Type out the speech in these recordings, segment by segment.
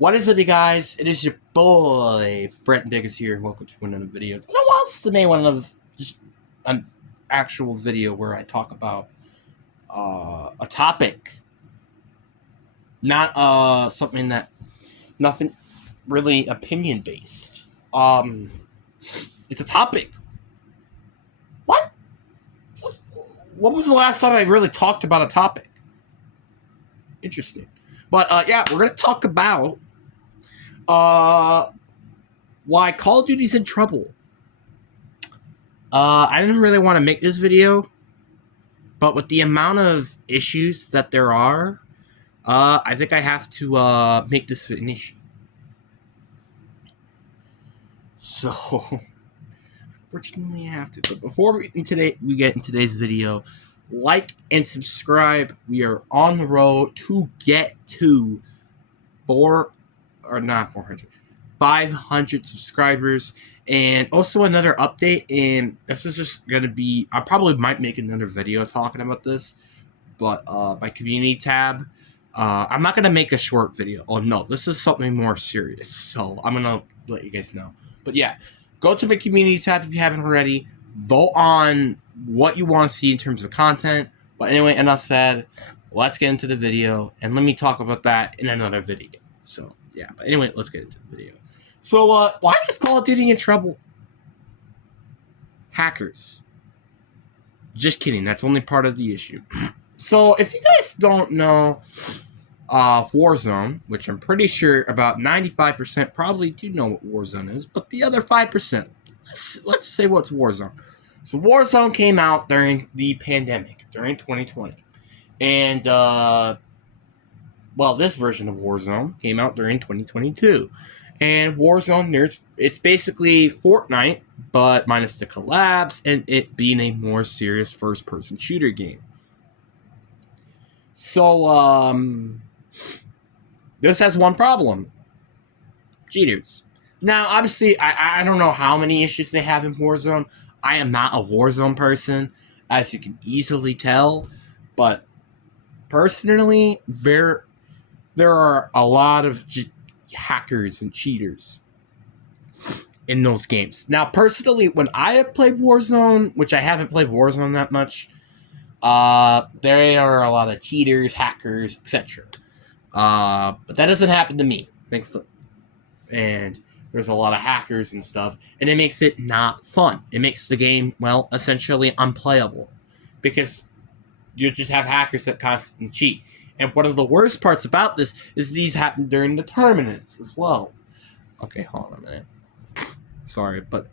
What is up, you guys? It is your boy, Brett Diggers here, and welcome to another video. I don't know what's the main one of just an actual video where I talk about a topic, not nothing really opinion based. It's a topic. What? When was the last time I really talked about a topic? Interesting. But yeah, we're gonna talk about why Call of Duty's in trouble. I didn't really want to make this video, but with the amount of issues that there are, I think I have to make this an issue. So, fortunately, I have to. But before we get in today's video, like and subscribe. We are on the road to get to 500 subscribers. And also another update, and this is just going to be, I probably might make another video talking about this, but my community tab, I'm not going to make a short video. Oh no, this is something more serious, so I'm going to let you guys know. But yeah, go to my community tab if you haven't already, vote on what you want to see in terms of content. But anyway, enough said, let's get into the video, and let me talk about that in another video. So yeah, but anyway, let's get into the video. So, why is Call of Duty in trouble? Hackers. Just kidding. That's only part of the issue. So, if you guys don't know Warzone, which I'm pretty sure about 95% probably do know what Warzone is, but the other 5%, let's say what's Warzone. So, Warzone came out during the pandemic, during 2020. And, this version of Warzone came out during 2022. And Warzone, it's basically Fortnite, but minus the collabs, and it being a more serious first-person shooter game. So, this has one problem. Cheaters. Now, obviously, I don't know how many issues they have in Warzone. I am not a Warzone person, as you can easily tell. But, personally, there are a lot of hackers and cheaters in those games. Now, personally, when I have played Warzone, which I haven't played Warzone that much, there are a lot of cheaters, hackers, etc. But that doesn't happen to me, thankfully. And there's a lot of hackers and stuff, and it makes it not fun. It makes the game, well, essentially unplayable, because you just have hackers that constantly cheat. And one of the worst parts about this is these happen during the tournaments as well. Okay, hold on a minute. Sorry, but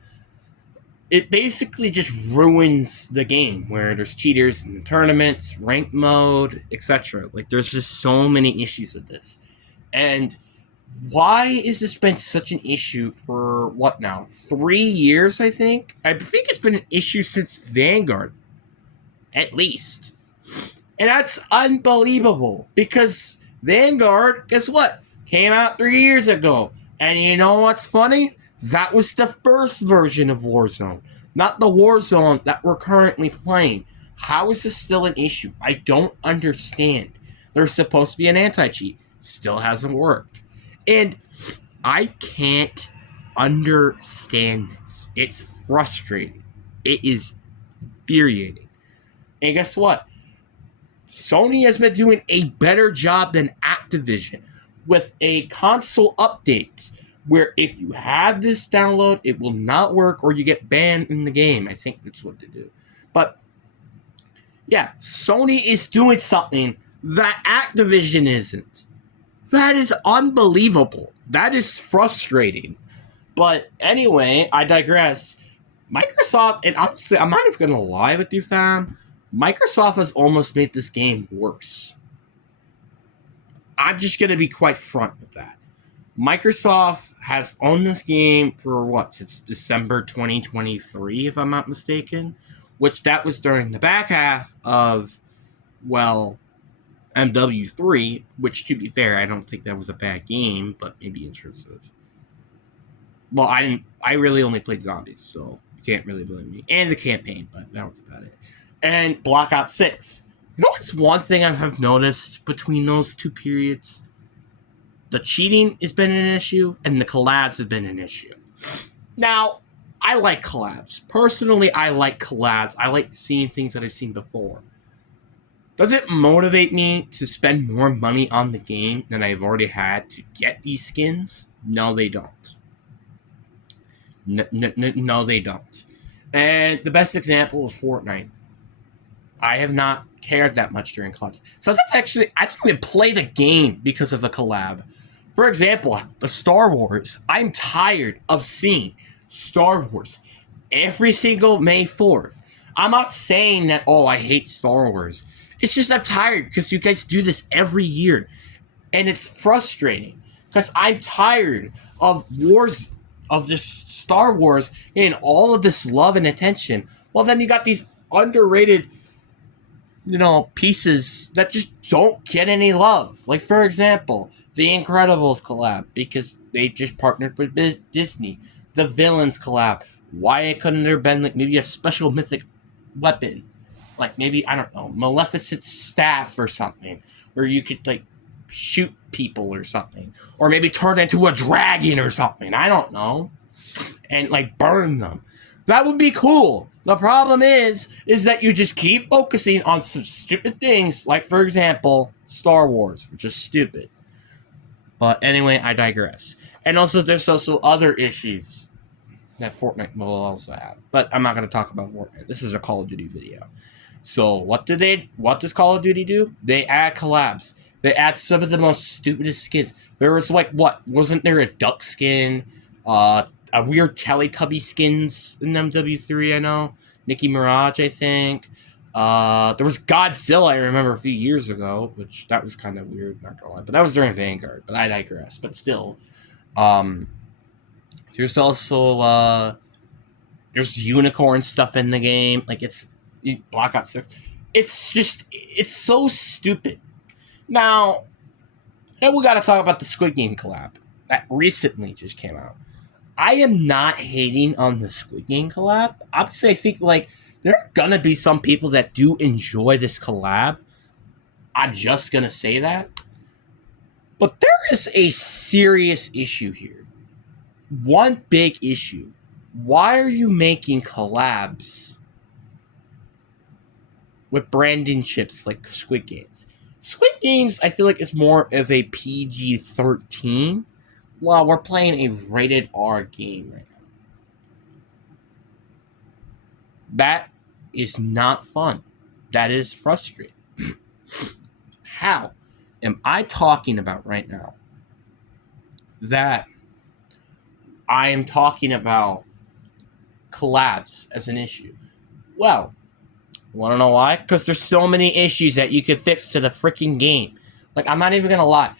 it basically just ruins the game where there's cheaters in the tournaments, ranked mode, etc. Like, there's just so many issues with this. And why has this been such an issue for, what now, 3 years, I think? I think it's been an issue since Vanguard, at least. And that's unbelievable, because Vanguard, guess what? Came out 3 years ago. And you know what's funny? That was the first version of Warzone, not the Warzone that we're currently playing. How is this still an issue? I don't understand. There's supposed to be an anti-cheat. Still hasn't worked. And I can't understand this. It's frustrating. It is infuriating. And guess what? Sony has been doing a better job than Activision with a console update where if you have this download, it will not work or you get banned in the game. I think that's what they do. But yeah, Sony is doing something that Activision isn't. That is unbelievable. That is frustrating. But anyway, I digress. Microsoft, and honestly, I'm not even going to lie with you, fam. Microsoft has almost made this game worse. I'm just going to be quite front with that. Microsoft has owned this game for what? Since December 2023, if I'm not mistaken. Which that was during the back half of, well, MW3. Which, to be fair, I don't think that was a bad game, but maybe in terms of... Well, I really only played zombies, so you can't really blame me. And the campaign, but that was about it. And Black Ops 6. You know what's one thing I've noticed between those two periods? the cheating has been an issue, and the collabs have been an issue. Now, I like collabs. Personally, I like collabs. I like seeing things that I've seen before. Does it motivate me to spend more money on the game than I've already had to get these skins? No, they don't. No, they don't. And the best example is Fortnite. I have not cared that much during collabs. So that's actually, I don't even play the game because of the collab. For example, the Star Wars. I'm tired of seeing Star Wars every single May 4th. I'm not saying that, oh, I hate Star Wars. It's just I'm tired because you guys do this every year. And it's frustrating because I'm tired of wars, of this Star Wars getting all of this love and attention. Well, then you got these underrated, pieces that just don't get any love. Like, for example, the Incredibles collab because they just partnered with Disney. The Villains collab. Why couldn't there have been like maybe a special mythic weapon? Like maybe, I don't know, Maleficent's staff or something. Where you could like shoot people or something. Or maybe turn into a dragon or something. I don't know. And like burn them. That would be cool. The problem is that you just keep focusing on some stupid things, like, for example, Star Wars, which is stupid. But anyway, I digress. And also, there's also other issues that Fortnite will also have. But I'm not going to talk about Fortnite. This is a Call of Duty video. So, what does Call of Duty do? They add collabs. They add some of the most stupidest skins. There was, like, wasn't there a duck skin? A weird Teletubby skins in MW3, I know. Nicki Minaj, I think. There was Godzilla, I remember, a few years ago, which that was kind of weird, not gonna lie. But that was during Vanguard, but I digress. But still. There's also, there's unicorn stuff in the game. Like, it's Black Ops 6. It's so stupid. Now, we gotta talk about the Squid Game collab that recently just came out. I am not hating on the Squid Game collab. Obviously, I think, like, there are gonna be some people that do enjoy this collab. I'm just gonna say that. But there is a serious issue here. One big issue. Why are you making collabs with branding chips like Squid Games? Squid Games, I feel like, is more of a PG-13. Well, we're playing a rated R game right now. That is not fun. That is frustrating. How am I talking about right now that I am talking about collabs as an issue? Well, want to know why? Because there's so many issues that you could fix to the freaking game. Like, I'm not even going to lie.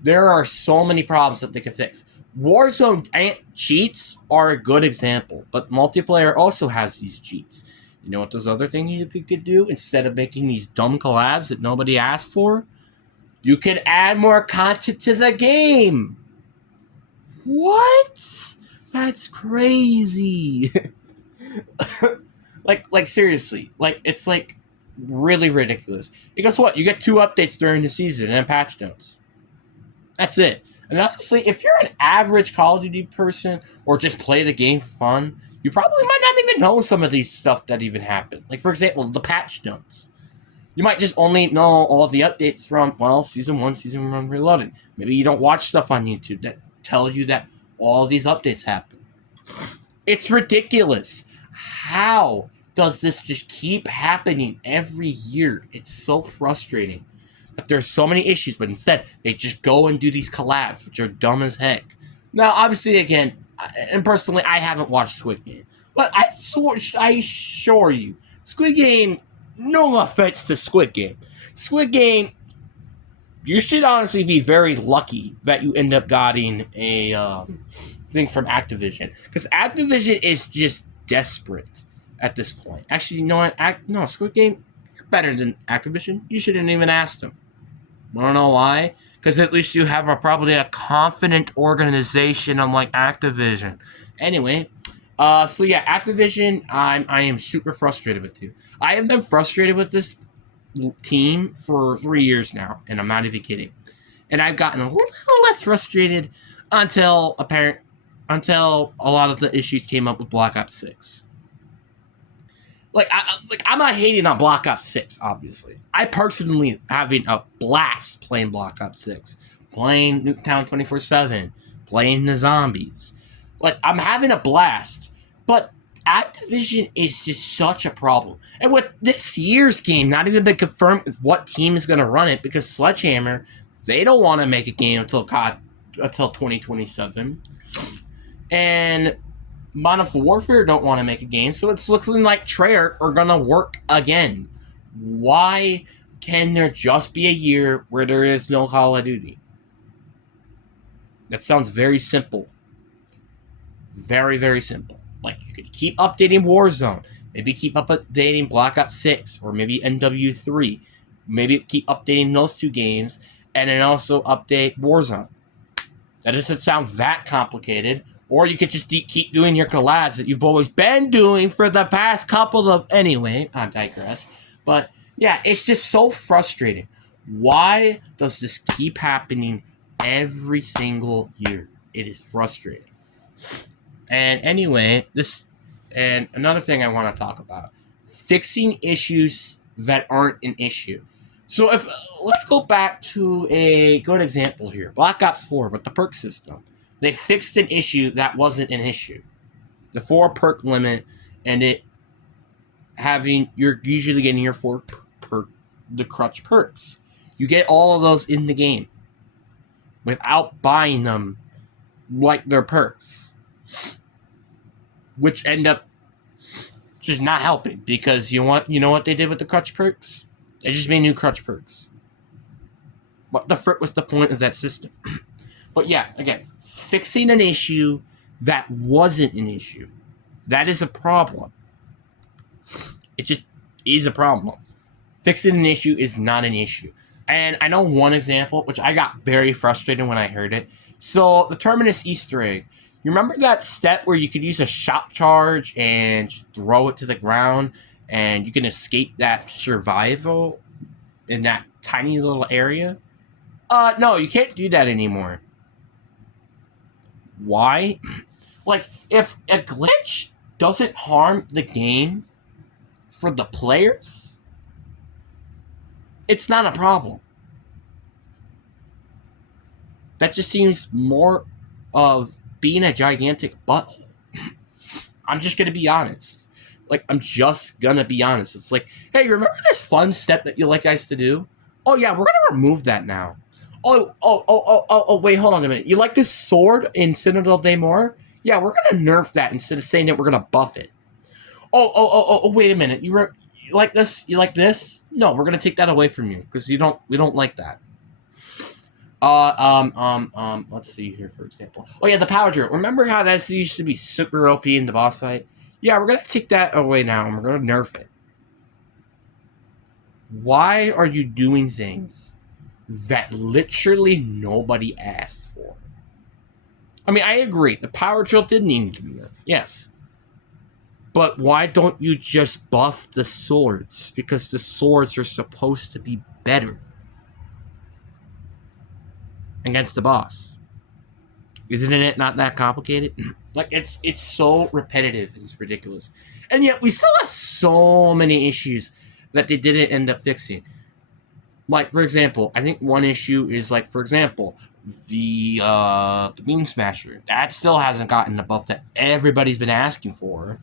There are so many problems that they could fix. Warzone cheats are a good example, but multiplayer also has these cheats. You know what those other things you could do? Instead of making these dumb collabs that nobody asked for, you could add more content to the game. What? That's crazy. like seriously. Like, it's like really ridiculous. And guess what? You get 2 updates during the season and patch notes. That's it. And honestly, if you're an average Call of Duty person or just play the game for fun, you probably might not even know some of these stuff that even happened. Like, for example, the patch notes. You might just only know all the updates from, well, Season 1, Season 1 Reloaded. Maybe you don't watch stuff on YouTube that tell you that all these updates happen. It's ridiculous. How does this just keep happening every year? It's so frustrating. But there's so many issues, but instead, they just go and do these collabs, which are dumb as heck. Now, obviously, again, and personally, I haven't watched Squid Game. But I assure you, Squid Game, no offense to Squid Game. Squid Game, you should honestly be very lucky that you end up getting a thing from Activision. Because Activision is just desperate at this point. Actually, you know what? No, Squid Game, you're better than Activision. You shouldn't even ask them. I don't know why. Because at least you have probably a confident organization unlike Activision. Anyway, so yeah, Activision, I am super frustrated with you. I have been frustrated with this team for 3 years now, and I'm not even kidding. And I've gotten a little less frustrated until a lot of the issues came up with Black Ops 6. I'm not hating on Black Ops 6, obviously. I personally having a blast playing Black Ops 6, playing Nuketown 24/7, playing the zombies. I'm having a blast, but Activision is just such a problem. And with this year's game not even been confirmed with what team is going to run it, because Sledgehammer, they don't want to make a game until 2027. And Modern Warfare don't want to make a game, so it's looking like Treyarch are going to work again. Why can there just be a year where there is no Call of Duty? That sounds very simple. Very, very simple. You could keep updating Warzone, maybe keep updating Black Ops 6, or maybe MW3. Maybe keep updating those two games, and then also update Warzone. That doesn't sound that complicated. Or you could just keep doing your collabs that you've always been doing for the past couple of... Anyway, I digress. But, yeah, it's just so frustrating. Why does this keep happening every single year? It is frustrating. And anyway, and another thing I want to talk about. Fixing issues that aren't an issue. So let's go back to a good example here. Black Ops 4 with the perk system. They fixed an issue that wasn't an issue. The 4 perk limit, and you're usually getting your 4 the crutch perks. You get all of those in the game without buying them like they're perks, which end up just not helping, because you know what they did with the crutch perks? They just made new crutch perks. What the frick was the point of that system? But yeah, again, fixing an issue that wasn't an issue. That is a problem. It just is a problem. Fixing an issue is not an issue. And I know one example, which I got very frustrated when I heard it. So, the Terminus Easter egg. You remember that step where you could use a shock charge and just throw it to the ground, and you can escape that survival in that tiny little area? No, you can't do that anymore. Why? If a glitch doesn't harm the game for the players, it's not a problem. That just seems more of being a gigantic butthole. I'm just gonna be honest. I'm just gonna be honest. It's hey, remember this fun step that you like guys to do? Oh yeah, we're gonna remove that now. Oh, wait, hold on a minute. You like this sword in Citadel Daymore? Yeah, we're gonna nerf that instead of saying that we're gonna buff it. Oh, wait a minute. You like this? You like this? No, we're gonna take that away from you, because we don't like that. Let's see here, for example. Oh yeah, the power drill. Remember how that used to be super OP in the boss fight? Yeah, we're gonna take that away now, and we're gonna nerf it. Why are you doing things that literally nobody asked for? I mean, I agree. The power drill did need to be nerfed, yes. But why don't you just buff the swords? Because the swords are supposed to be better against the boss. Isn't it not that complicated? It's so repetitive. It's ridiculous. And yet we still have so many issues that they didn't end up fixing. For example, I think one issue is, for example, the Beam Smasher. That still hasn't gotten the buff that everybody's been asking for.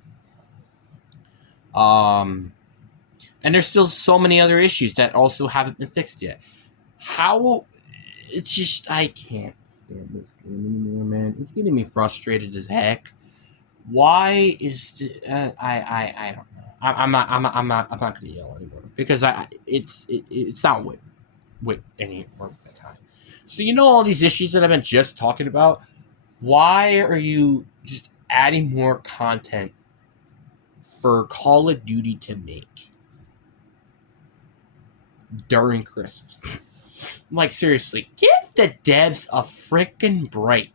And there's still so many other issues that also haven't been fixed yet. How? It's just, I can't stand this game anymore, man. It's getting me frustrated as heck. Why is I don't know. I'm not gonna yell anymore, because it's not with any worth the time. So all these issues that I've been just talking about. Why are you just adding more content for Call of Duty to make during Christmas? Seriously, give the devs a freaking break.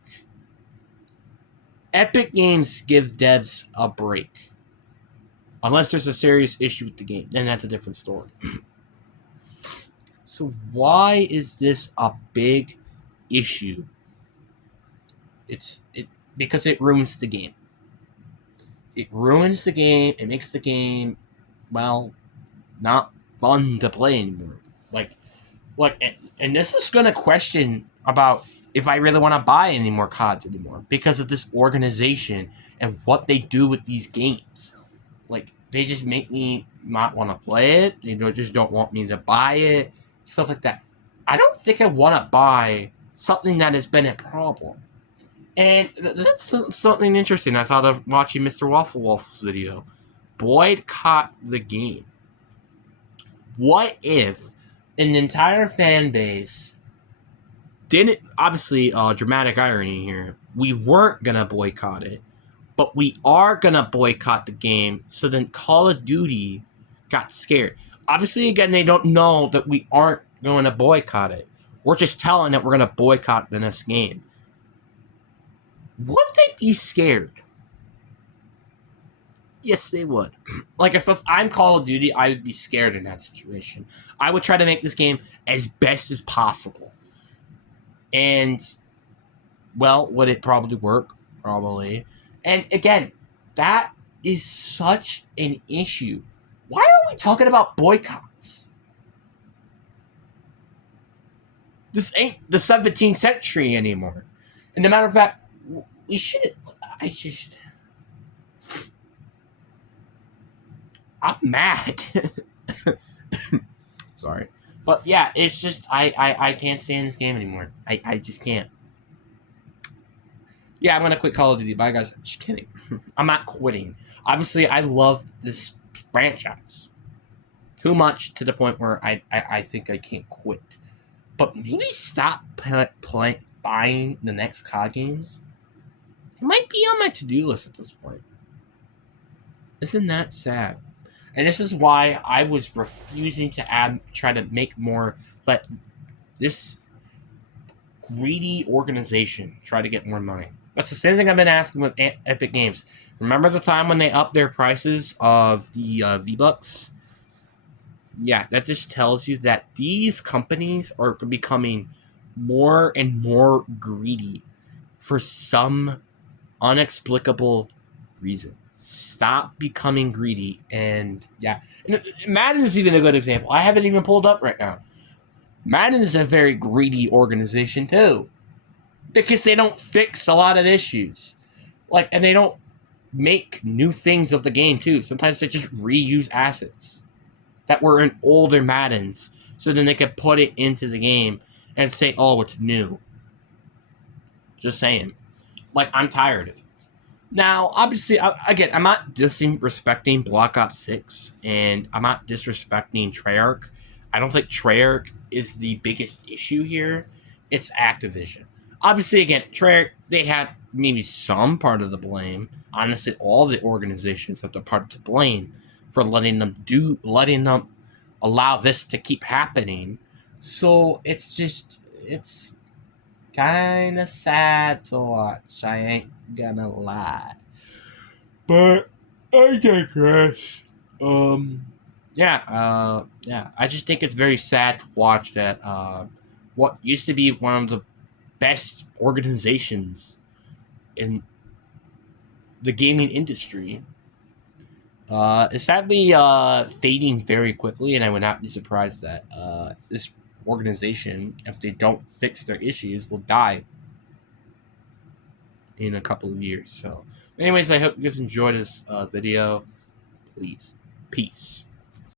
Epic Games give devs a break. Unless there's a serious issue with the game, then that's a different story. So why is this a big issue. Because it ruins the game. It ruins the game. It makes the game, well, not fun to play anymore. And this is gonna question about if I really want to buy any more CODs anymore because of this organization and what they do with these games. Like, they just make me not want to play it. They just don't want me to buy it. Stuff like that. I don't think I want to buy something that has been a problem. And that's something interesting. I thought of watching Mr. Waffle Waffle's video. Boycott the game. What if an entire fan base didn't, obviously, dramatic irony here, we weren't going to boycott it, but we are going to boycott the game, so then Call of Duty got scared. Obviously, again, they don't know that we aren't going to boycott it. We're just telling that we're going to boycott the next game. Would they be scared? Yes, they would. Like, if I'm Call of Duty, I would be scared in that situation. I would try to make this game as best as possible. And, well, would it probably work? Probably. And, again, that is such an issue. Why are we talking about boycotts? This ain't the 17th century anymore. And, as a matter of fact, we shouldn't... I'm mad. Sorry. But yeah, it's just I can't stand this game anymore. I just can't. Yeah, I'm gonna quit Call of Duty. Bye guys. I'm just kidding. I'm not quitting. Obviously I love this franchise. Too much to the point where I think I can't quit. But maybe stop buying the next COD games. It might be on my to-do list at this point. Isn't that sad? And this is why I was refusing to try to make more, let this greedy organization try to get more money. That's the same thing I've been asking with Epic Games. Remember the time when they upped their prices of the V-Bucks? Yeah, that just tells you that these companies are becoming more and more greedy for some inexplicable reason. Stop becoming greedy. And yeah, and Madden is even a good example. I have it even pulled up right now. Madden is a very greedy organization too, because they don't fix a lot of issues, and they don't make new things of the game too. Sometimes they just reuse assets that were in older Maddens, so then they can put it into the game and say, "Oh, it's new." Just saying. I'm tired of it. Now, obviously, again, I'm not disrespecting Black Ops 6, and I'm not disrespecting Treyarch. I don't think Treyarch is the biggest issue here. It's Activision. Obviously, again, Treyarch, they had maybe some part of the blame. Honestly, all the organizations have the part to blame for letting them allow this to keep happening. So, it's kind of sad to watch. I ain't gonna lie. But I digress. Yeah. I just think it's very sad to watch that what used to be one of the best organizations in the gaming industry is sadly fading very quickly, and I would not be surprised that this organization, if they don't fix their issues, will die in a couple of years. So anyways, I hope you guys enjoyed this video. Please, peace.